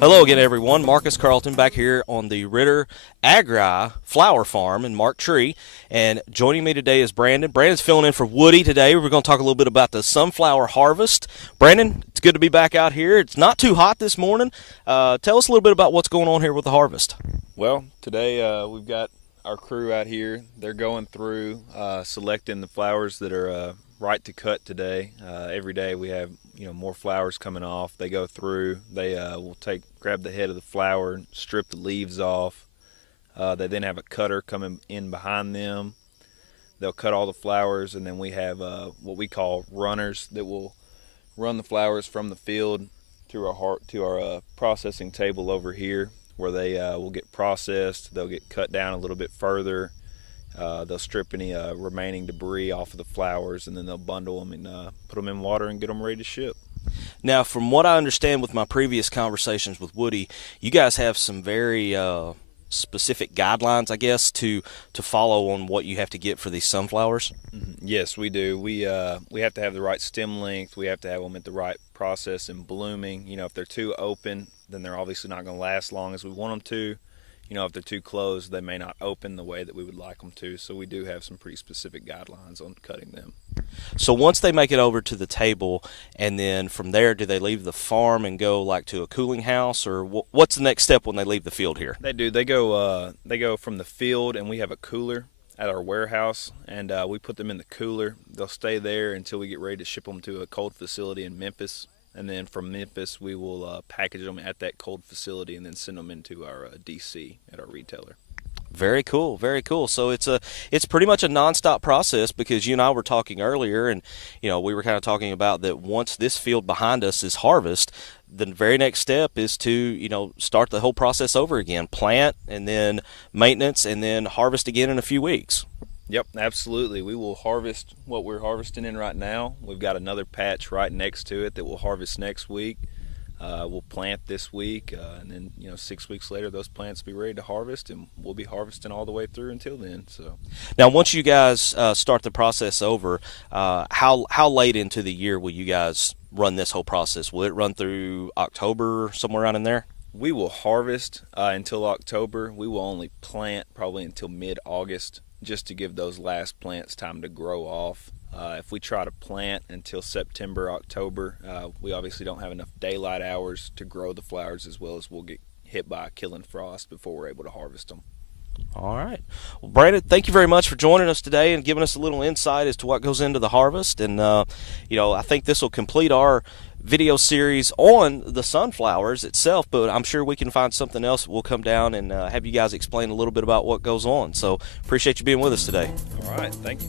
Hello again, everyone. Marcus Carlton back here on the Ritter Agri Flower Farm in Mark Tree. And joining me today is Brandon. Brandon's filling in for Woody today. We're going to talk a little bit about the sunflower harvest. Brandon, it's good to be back out here. It's not too hot this morning. Tell us a little bit about what's going on here with the harvest. Well, today we've got our crew out here. They're going through selecting the flowers that are right to cut today. Every day we have more flowers coming off. They go through. They will grab the head of the flower, strip the leaves off. They then have a cutter coming in behind them. They'll cut all the flowers, and then we have what we call runners that will run the flowers from the field to our processing table over here, where they will get processed. They'll get cut down a little bit further. They'll strip any remaining debris off of the flowers, and then they'll bundle them and put them in water and get them ready to ship. Now, from what I understand with my previous conversations with Woody, you guys have some very specific guidelines, I guess, to follow on what you have to get for these sunflowers. Yes, we do. We have to have the right stem length. We have to have them at the right process and blooming. If they're too open, then they're obviously not going to last long as we want them to. If they're too closed, they may not open the way that we would like them to. So we do have some pretty specific guidelines on cutting them. So once they make it over to the table, and then from there, do they leave the farm and go like to a cooling house, or what's the next step when they leave the field here? They do. They go from the field, and we have a cooler at our warehouse, and we put them in the cooler. They'll stay there until we get ready to ship them to a cold facility in Memphis. And then from Memphis, we will package them at that cold facility and then send them into our DC at our retailer. Very cool, very cool. So it's pretty much a nonstop process, because you and I were talking earlier, and we were kind of talking about that once this field behind us is harvest, the very next step is to start the whole process over again, plant and then maintenance and then harvest again in a few weeks. Yep, absolutely. We will harvest what we're harvesting in right now. We've got another patch right next to it that we'll harvest next week. We'll plant this week, and then 6 weeks later, those plants will be ready to harvest, and we'll be harvesting all the way through until then. So, now once you guys start the process over, how late into the year will you guys run this whole process? Will it run through October, somewhere around in there? We will harvest until October. We will only plant probably until mid-August, just to give those last plants time to grow off. If we try to plant until September, October, we obviously don't have enough daylight hours to grow the flowers, as well as we'll get hit by a killing frost before we're able to harvest them. All right. Well, Brandon, thank you very much for joining us today and giving us a little insight as to what goes into the harvest. And, I think this will complete our video series on the sunflowers itself, but I'm sure we can find something else. We'll come down and have you guys explain a little bit about what goes on. So appreciate you being with us today. All right. Thank you.